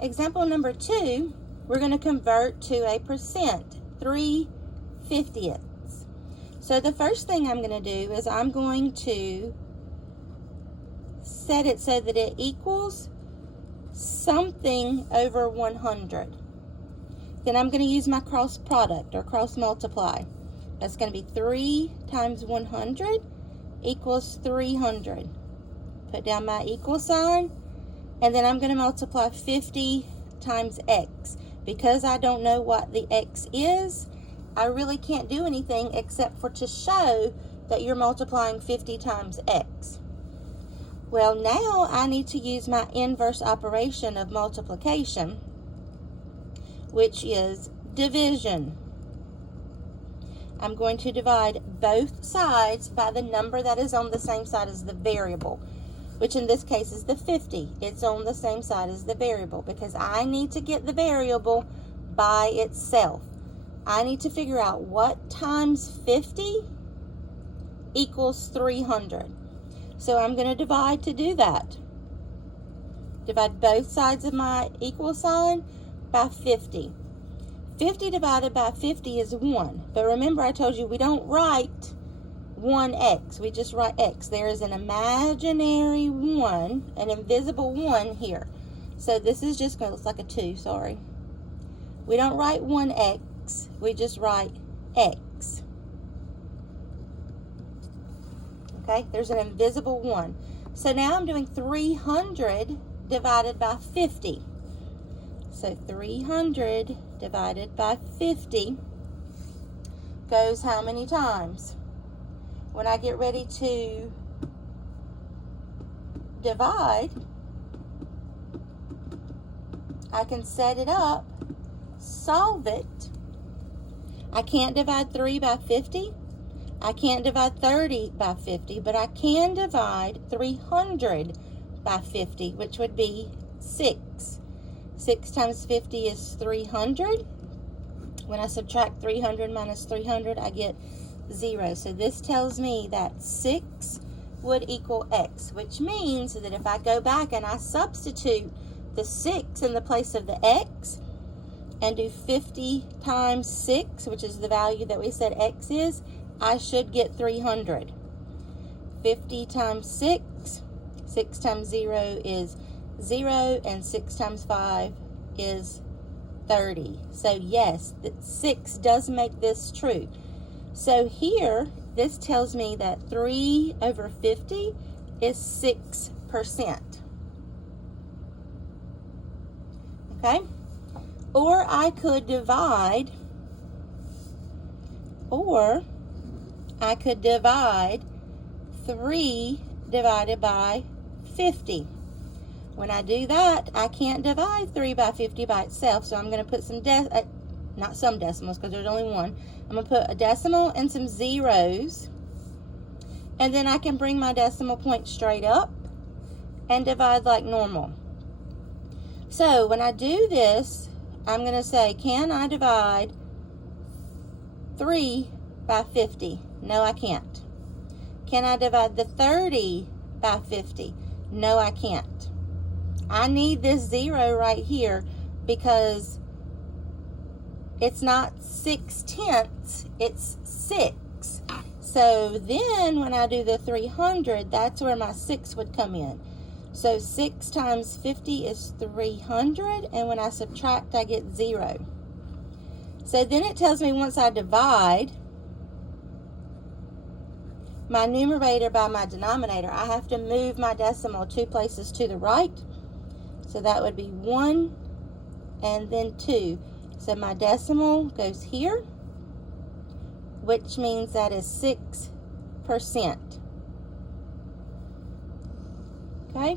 example number 2, we're going to convert to a percent, 3/50. So the first thing I'm going to do is I'm going to set it so that it equals something over 100. Then I'm going to use my cross product or cross multiply. That's going to be 3 times 100 equals 300. Put down my equal sign, and then I'm going to multiply 50 times x. Because I don't know what the x is, I really can't do anything except for to show that you're multiplying 50 times x. Well, now I need to use my inverse operation of multiplication, which is division. I'm going to divide both sides by the number that is on the same side as the variable, which in this case is the 50. It's on the same side as the variable because I need to get the variable by itself. I need to figure out what times 50 equals 300. So I'm going to divide to do that. Divide both sides of my equal sign by 50. 50 divided by 50 is 1. But remember I told you we don't write 1x. We just write x. There is an imaginary 1, an invisible 1 here. So this is just going to look like a 2, sorry. We don't write 1x. We just write x. Okay, there's an invisible 1. So now I'm doing 300 divided by 50. So 300 divided by 50 goes how many times? When I get ready to divide, I can set it up, solve it. I can't divide 3 by 50. I can't divide 30 by 50, but I can divide 300 by 50, which would be 6. 6 times 50 is 300. When I subtract 300 minus 300, I get 0. So this tells me that 6 would equal x, which means that if I go back and I substitute the 6 in the place of the x and do 50 times 6, which is the value that we said x is, I should get 300. 50 times 6, 6 times 0 is 0, and 6 times 5 is 30. So yes, 6 does make this true. So here, this tells me that 3 over 50 is 6%. Okay? Or I could divide, 3 divided by 50. When I do that, I can't divide 3 by 50 by itself, so I'm going to put some, not some decimals because there's only one. I'm going to put a decimal and some zeros, and then I can bring my decimal point straight up and divide like normal. So when I do this, I'm going to say, can I divide 3 by 50? No, I can't. Can I divide the 30 by 50? No, I can't. I need this 0 right here because it's not 6/10, it's 6. So then when I do the 300, that's where my 6 would come in. So 6 times 50 is 300, and when I subtract, I get 0. So then it tells me once I divide my numerator by my denominator, I have to move my decimal 2 places to the right. So that would be 1 and then 2. So my decimal goes here, which means that is 6%. Okay?